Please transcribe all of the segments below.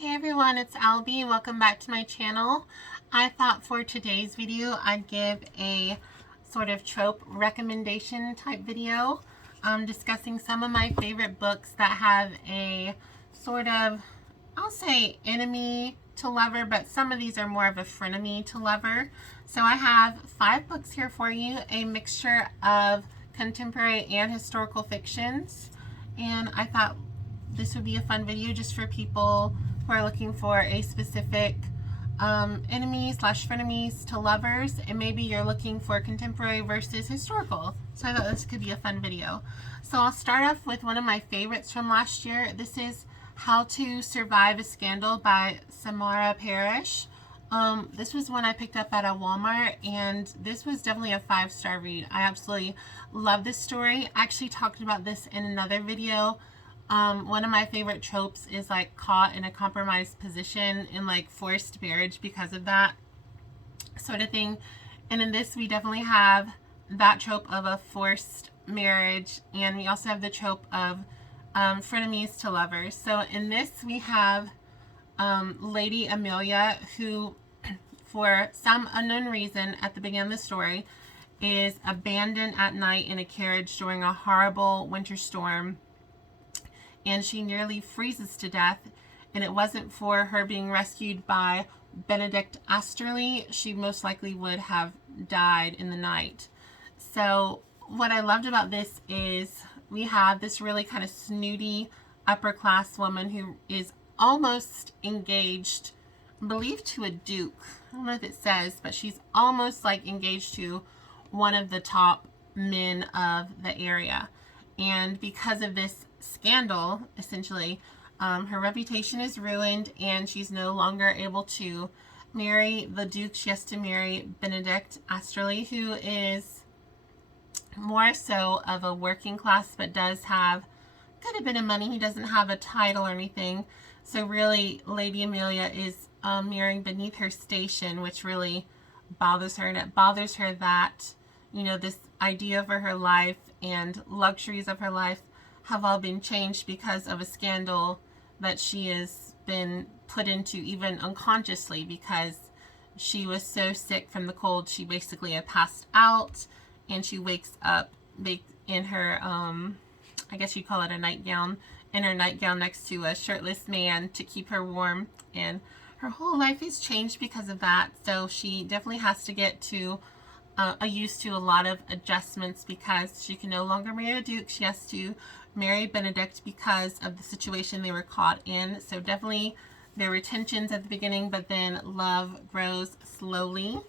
Hey everyone, it's Albie. Welcome back to my channel. I thought for today's video I'd give a sort of trope recommendation type video discussing some of my favorite books that have a sort of, I'll say enemy to lover, but some of these are more of a frenemy to lover. So I have 5 books here for you, a mixture of contemporary and historical fictions, and I thought this would be a fun video just for people who are looking for a specific enemy slash frenemies to lovers, and maybe you're looking for contemporary versus historical. So I thought this could be a fun video. So I'll start off with one of my favorites from last year. This is How to Survive a Scandal by Samara Parish. This was one I picked up at a Walmart, and this was definitely a 5-star read. I absolutely love this story. I actually talked about this in another video. One of my favorite tropes is like caught in a compromised position in like forced marriage because of that sort of thing. And in this, we definitely have that trope of a forced marriage, and we also have the trope of frenemies to lovers. So in this, we have Lady Amelia, who for some unknown reason at the beginning of the story is abandoned at night in a carriage during a horrible winter storm, and she nearly freezes to death. And it wasn't for her being rescued by Benedict Astorley, she most likely would have died in the night. So what I loved about this is we have this really kind of snooty upper class woman who is almost engaged, I believe, to a duke. I don't know if it says, but she's almost like engaged to one of the top men of the area. And because of this scandal, essentially, her reputation is ruined, and she's no longer able to marry the duke. She has to marry Benedict Astorley, who is more so of a working class, but does have quite a bit of money. He doesn't have a title or anything. So really, Lady Amelia is marrying beneath her station, which really bothers her. And it bothers her that, you know, this idea for her life and luxuries of her life have all been changed because of a scandal that she has been put into, even unconsciously, because she was so sick from the cold she basically had passed out, and she wakes up in her I guess you'd call it a nightgown, in her nightgown next to a shirtless man to keep her warm, and her whole life is changed because of that. So she definitely has to get to used to a lot of adjustments because she can no longer marry a duke. She has to marry Benedict because of the situation they were caught in. So definitely there were tensions at the beginning, but then love grows slowly.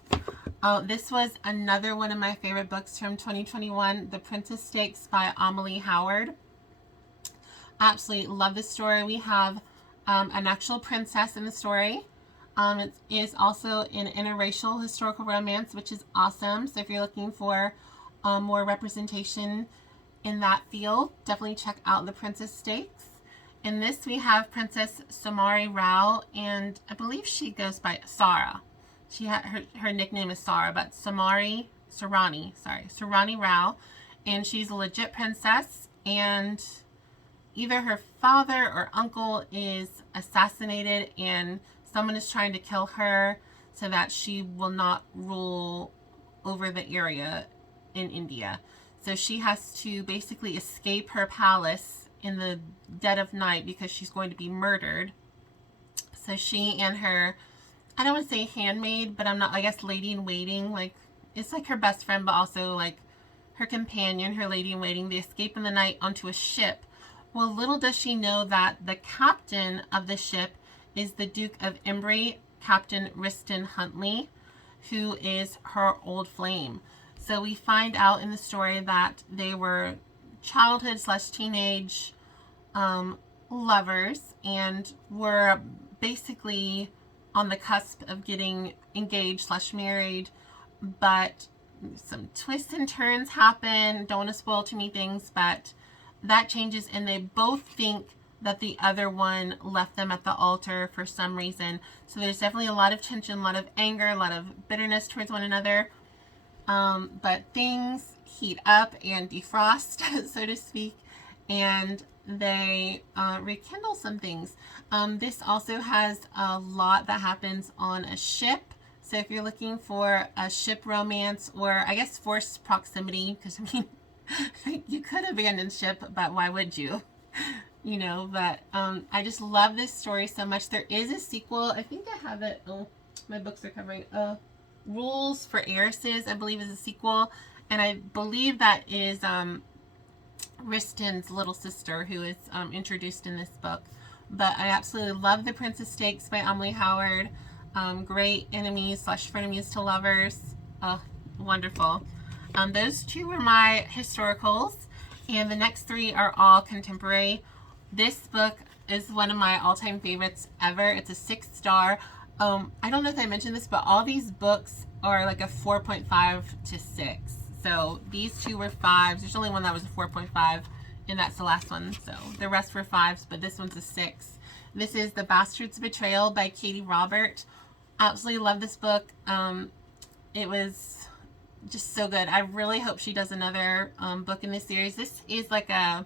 This was another one of my favorite books from 2021, The Princess Stakes by Amelie Howard. Absolutely love this story. We have an actual princess in the story. It is also an interracial historical romance, which is awesome. So if you're looking for more representation in that field, definitely check out The Princess Stakes. In this, we have Princess Samara Rao, and I believe she goes by Sara. She had her nickname is Sara, but Sarani Rao, and she's a legit princess, and either her father or uncle is assassinated, and someone is trying to kill her so that she will not rule over the area in India. So she has to basically escape her palace in the dead of night because she's going to be murdered. So she and her, I don't want to say handmaid, but I guess lady in waiting, like it's like her best friend, but also like her companion, her lady in waiting, they escape in the night onto a ship. Well, little does she know that the captain of the ship is the Duke of Embry, Captain Riston Huntley, who is her old flame. So we find out in the story that they were childhood / teenage lovers, and were basically on the cusp of getting engaged / married, but some twists and turns happen. Don't want to spoil too many things, but that changes, and they both think that the other one left them at the altar for some reason. So there's definitely a lot of tension, a lot of anger, a lot of bitterness towards one another. But things heat up and defrost, so to speak. and they rekindle some things. This also has a lot that happens on a ship. So if you're looking for a ship romance, or I guess forced proximity, because I mean, you could abandon ship, but why would you? You know, but I just love this story so much. There is a sequel. I think I have it. Oh, my books are covering. Rules for Heiresses, I believe, is a sequel. And I believe that is Risten's little sister, who is introduced in this book. But I absolutely love The Princess Stakes by Emily Howard. Great enemies / frenemies to lovers. Wonderful. Those two were my historicals, and the next three are all contemporary. This book is one of my all-time favorites ever. It's a 6-star. I don't know if I mentioned this, but all these books are like a 4.5 to 6. So these two were 5s. There's only one that was a 4.5, and that's the last one. So the rest were 5s, but this one's a 6. This is The Bastard's Betrayal by Katie Robert. Absolutely love this book. It was just so good. I really hope she does another book in this series. This is like a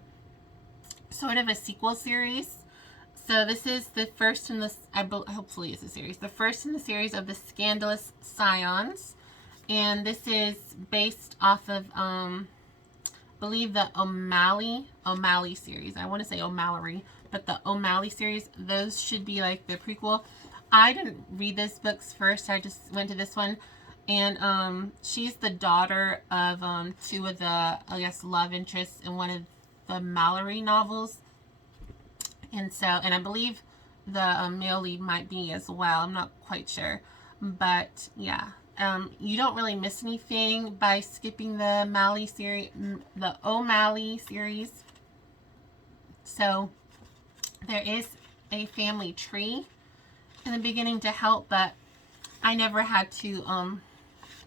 sort of a sequel series. So this is the first in this, hopefully it's a series, the first in the series of the Scandalous Scions. And this is based off of, I believe, the O'Malley series. I want to say O'Mallory, but the O'Malley series, those should be like the prequel. I didn't read those books first. I just went to this one. And she's the daughter of two of the, I guess, love interests in one of the Mallory novels. And so, and I believe the male lead might be as well. I'm not quite sure. But yeah, you don't really miss anything by skipping the O'Malley series. So there is a family tree in the beginning to help, but I never had to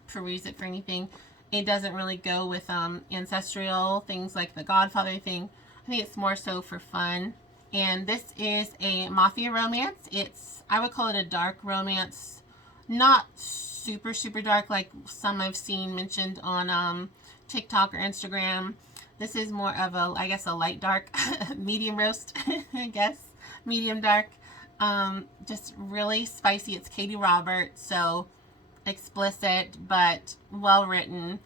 peruse it for anything. It doesn't really go with ancestral things like the Godfather thing. I think it's more so for fun. And this is a mafia romance. I would call it a dark romance. Not super, super dark like some I've seen mentioned on TikTok or Instagram. This is more of a, I guess, a light dark, medium roast, I guess. Medium dark. Just really spicy. It's Katie Roberts, so explicit but well written.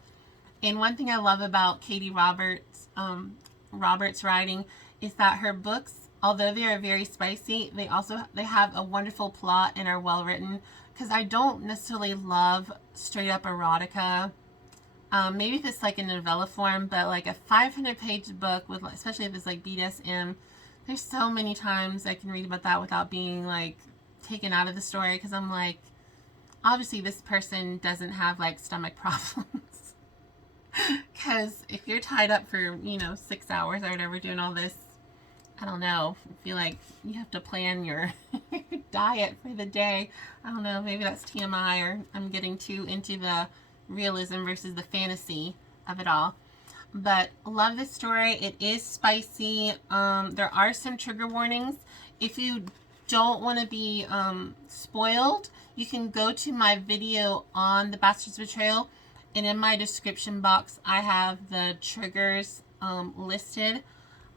And one thing I love about Katie Roberts' writing is that her books, although they are very spicy, they have a wonderful plot and are well written. Because I don't necessarily love straight up erotica. Maybe if it's like in novella form, but like a 500-page book with, especially if it's like BDSM, there's so many times I can read about that without being like taken out of the story, because I'm like, obviously this person doesn't have like stomach problems. Because if you're tied up for, 6 hours or whatever doing all this, I don't know, I feel like you have to plan your diet for the day. I don't know, maybe that's TMI, or I'm getting too into the realism versus the fantasy of it all. But love this story. It is spicy. There are some trigger warnings. If you don't want to be spoiled, you can go to my video on The Bastard's Betrayal, and in my description box I have the triggers listed.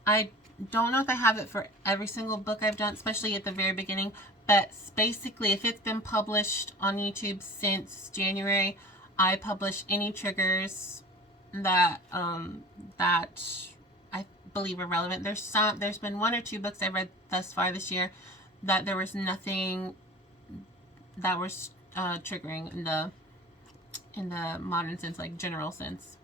I don't know if I have it for every single book I've done, especially at the very beginning, but basically if it's been published on YouTube since January, I publish any triggers that I believe are relevant. There's been 1 or 2 books I read thus far this year that there was nothing that was triggering in the modern sense, like general sense.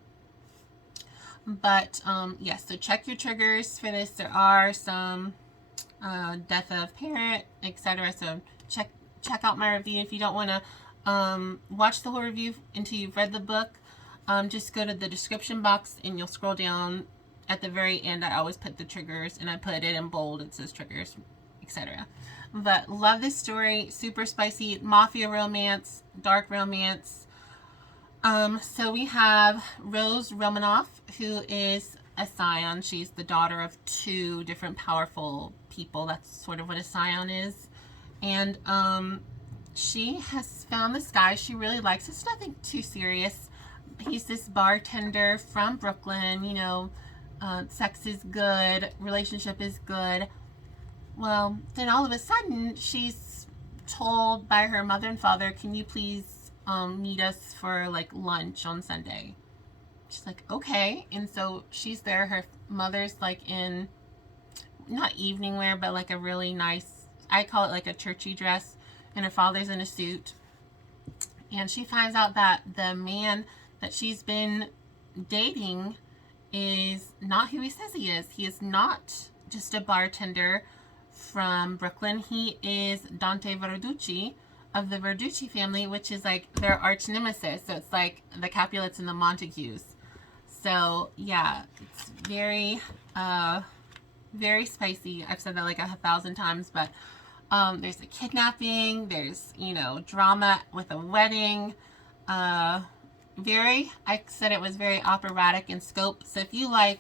But yes, so check your triggers for this. There are some death of parent, etc. So check out my review. If you don't want to watch the whole review until you've read the book, just go to the description box and you'll scroll down. At the very end, I always put the triggers, and I put it in bold. It says triggers, etc. But love this story. Super spicy mafia romance, dark romance. So we have Rose Romanoff, who is a scion. She's the daughter of 2 different powerful people. That's sort of what a scion is. And she has found this guy she really likes. It's nothing too serious. He's this bartender from Brooklyn, sex is good, relationship is good. Well, then all of a sudden, she's told by her mother and father, can you please meet us for like lunch on Sunday? She's like, okay. And so she's there. Her mother's like in, not evening wear, but like a really nice, I call it like a churchy dress. And her father's in a suit. And she finds out that the man that she's been dating is not who he says he is. He is not just a bartender from Brooklyn. He is Dante Verducci of the Verducci family, which is like their arch nemesis. So it's like the Capulets and the Montagues. So yeah, it's very, very spicy. I've said that like 1,000 times, but there's a kidnapping, there's, you know, drama with a wedding. I said it was very operatic in scope. So if you like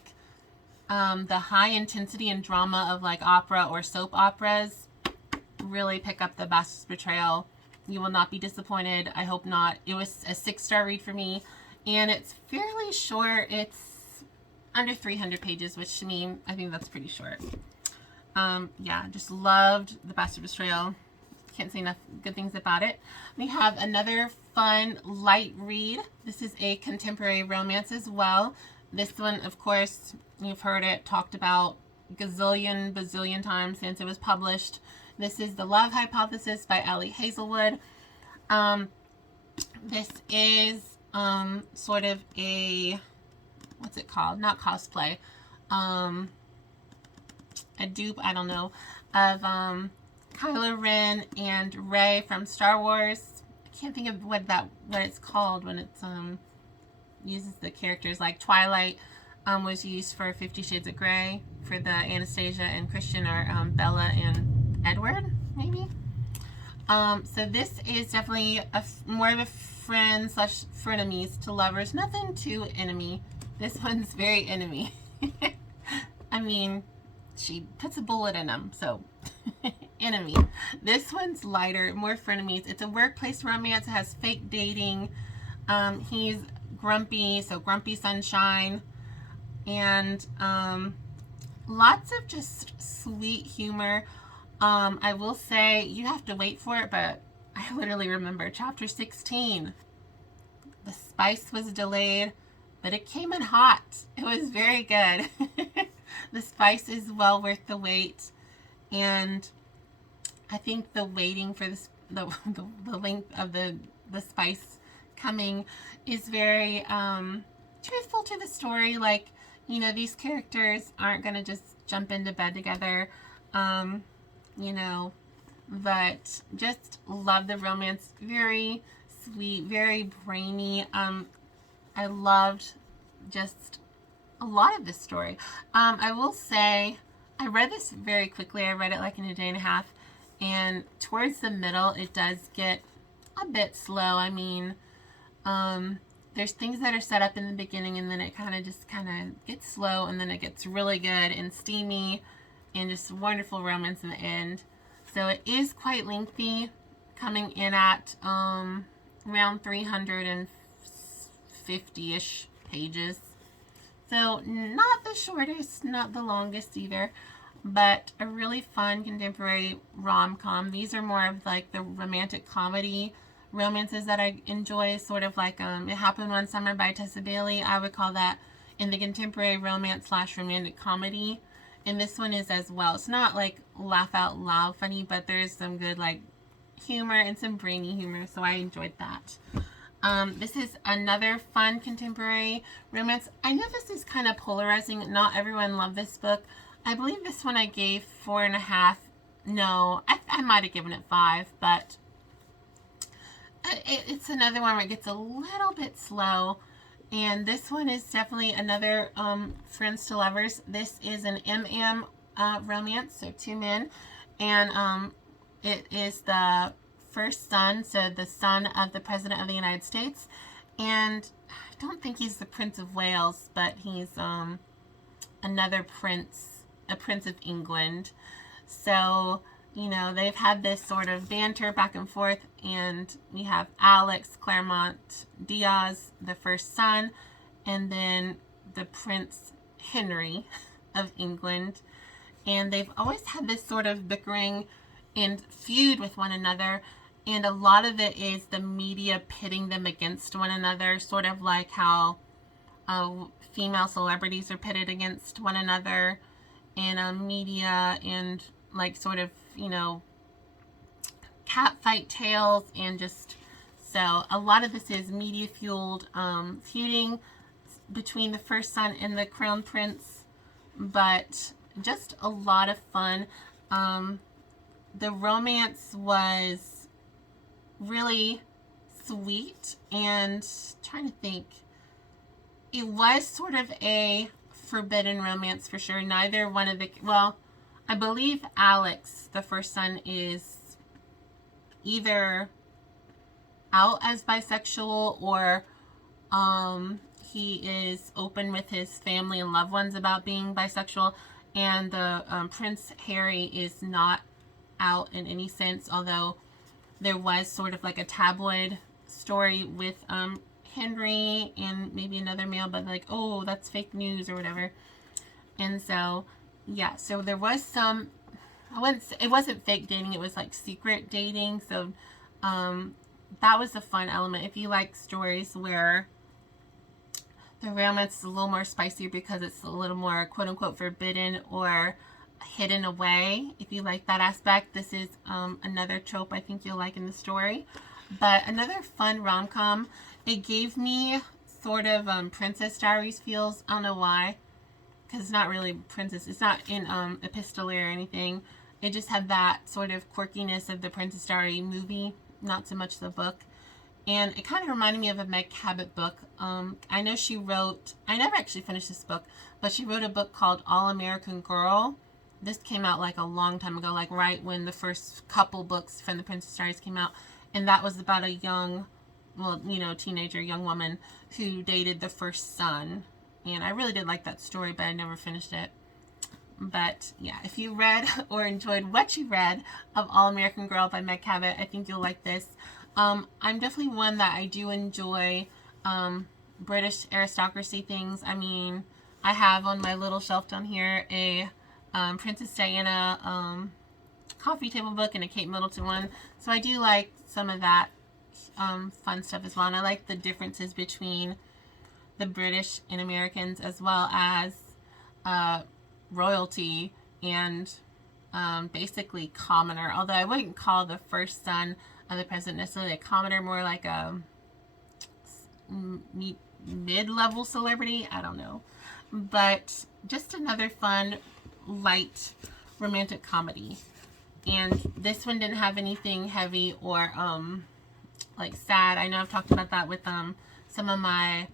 the high intensity and drama of like opera or soap operas, really pick up The Bastard's Betrayal. You will not be disappointed. I hope not. It was a 6-star read for me, and it's fairly short. It's under 300 pages, which to me, I think that's pretty short. Yeah, just loved The Bastard's Betrayal. Can't say enough good things about it. We have another fun, light read. This is a contemporary romance as well. This one, of course, you've heard it talked about bazillion times since it was published. This is The Love Hypothesis by Hazelwood. This is sort of a, what's it called? Not cosplay. A dupe, I don't know, of Kylo Ren and Rey from Star Wars. I can't think of what it's called when it's uses the characters. Like Twilight was used for 50 Shades of Grey for the Anastasia and Christian, or Bella and Edward, maybe. So this is definitely more of a friend / frenemies to lovers. Nothing too enemy. This one's very enemy. I mean, she puts a bullet in him, so enemy. This one's lighter, more frenemies. It's a workplace romance. It has fake dating. He's grumpy, so grumpy sunshine, and lots of just sweet humor. I will say you have to wait for it, but I literally remember chapter 16. The spice was delayed, but it came in hot. It was very good. The spice is well worth the wait, and I think the waiting for this, the length of the spice coming is very truthful to the story. Like, you know, these characters aren't gonna just jump into bed together, you know, but just love the romance. Very sweet, very brainy. I loved just a lot of this story. I will say I read this very quickly. I read it like in a day and a half, and towards the middle it does get a bit slow. I mean, there's things that are set up in the beginning, and then it kind of gets slow, and then it gets really good and steamy and just wonderful romance in the end. So it is quite lengthy, coming in at around 350-ish pages. So not the shortest, not the longest either, but a really fun contemporary rom-com. These are more of like the romantic comedy romances that I enjoy, sort of like It Happened One Summer by Tessa Bailey. I would call that in the contemporary romance / romantic comedy. And this one is as well. It's not like laugh out loud funny, but there's some good like humor and some brainy humor, so I enjoyed that. This is another fun contemporary romance. I know this is kind of polarizing. Not everyone loved this book. I believe this one I gave 4.5. No, I might have given it 5, but it's another one where it gets a little bit slow. And this one is definitely another friends to lovers. This is an MM romance, so 2 men. And it is the first son, so the son of the President of the United States. And I don't think he's the Prince of Wales, but he's another prince, a Prince of England. So, you know, they've had this sort of banter back and forth, and we have Alex Claremont Diaz, the first son, and then the prince Henry of England, and they've always had this sort of bickering and feud with one another, and a lot of it is the media pitting them against one another, sort of like how female celebrities are pitted against one another in media, and like sort of, you know, catfight tales, and just so a lot of this is media fueled feuding between the first son and the crown prince, but just a lot of fun. The romance was really sweet, and trying to think, it was sort of a forbidden romance for sure. Neither one of the, well, I believe Alex, the first son, is either out as bisexual, or he is open with his family and loved ones about being bisexual, and the Prince Harry is not out in any sense, although there was sort of like a tabloid story with Henry and maybe another male, but like, oh, that's fake news or whatever. And so yeah, so there was some, it wasn't fake dating, it was like secret dating. So that was a fun element. If you like stories where the romance is a little more spicier because it's a little more quote-unquote forbidden or hidden away, if you like that aspect, this is another trope I think you'll like in the story. But another fun rom-com. It gave me sort of Princess Diaries feels. I don't know why, because it's not really princess. It's not in epistolary or anything. It just had that sort of quirkiness of the Princess Diary movie, not so much the book. And it kind of reminded me of a Meg Cabot book. I know she wrote, I never actually finished this book, but she wrote a book called All American Girl. This came out like a long time ago, like right when the first couple books from the Princess Diaries came out. And that was about a young, well, you know, teenager, young woman who dated the first son. And I really did like that story, but I never finished it. But yeah, if you read or enjoyed what you read of All American Girl by Meg Cabot, I think you'll like this. I'm definitely one that I do enjoy British aristocracy things. I mean, I have on my little shelf down here a Princess Diana coffee table book and a Kate Middleton one. So I do like some of that fun stuff as well. And I like the differences between the British and Americans, as well as royalty and basically commoner. Although I wouldn't call the first son of the president necessarily a commoner, more like a mid-level celebrity. I don't know. But just another fun, light, romantic comedy. And this one didn't have anything heavy or like sad. I know I've talked about that with some of my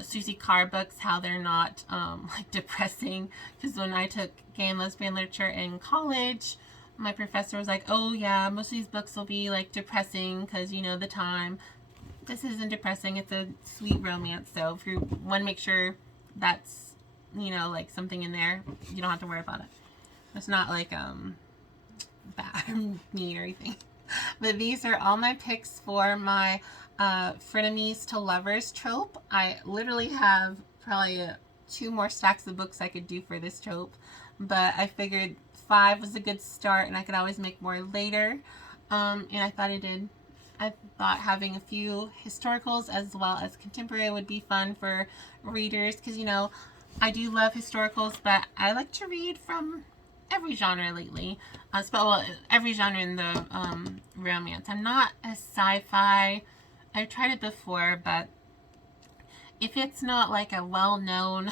Susie Carr books, how they're not like depressing. Because when I took gay and lesbian literature in college, my professor was like, oh yeah, most of these books will be like depressing because, you know, the time. This isn't depressing, it's a sweet romance. So if you want to make sure that's, you know, like something in there, you don't have to worry about it. It's not like bad, mean or anything. But these are all my picks for my frenemies to lovers trope. I literally have probably 2 more stacks of books I could do for this trope, but I figured 5 was a good start and I could always make more later. And I thought I thought having a few historicals as well as contemporary would be fun for readers, because, you know, I do love historicals, but I like to read from every genre lately. Well, every genre in the romance. I'm not a sci-fi. I've tried it before, but if it's not like a well-known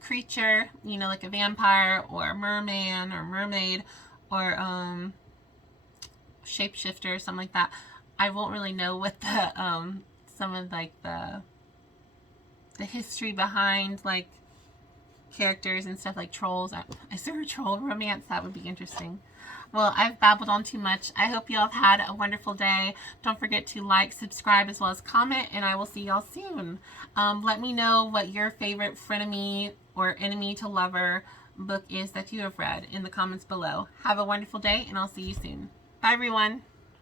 creature, you know, like a vampire or a merman or mermaid or shapeshifter or something like that, I won't really know what the some of like the history behind like characters and stuff, like trolls. Is there a troll romance? That would be interesting. Well, I've babbled on too much. I hope you all have had a wonderful day. Don't forget to like, subscribe, as well as comment, and I will see y'all soon. Let me know what your favorite frenemy or enemy to lover book is that you have read in the comments below. Have a wonderful day, and I'll see you soon. Bye, everyone.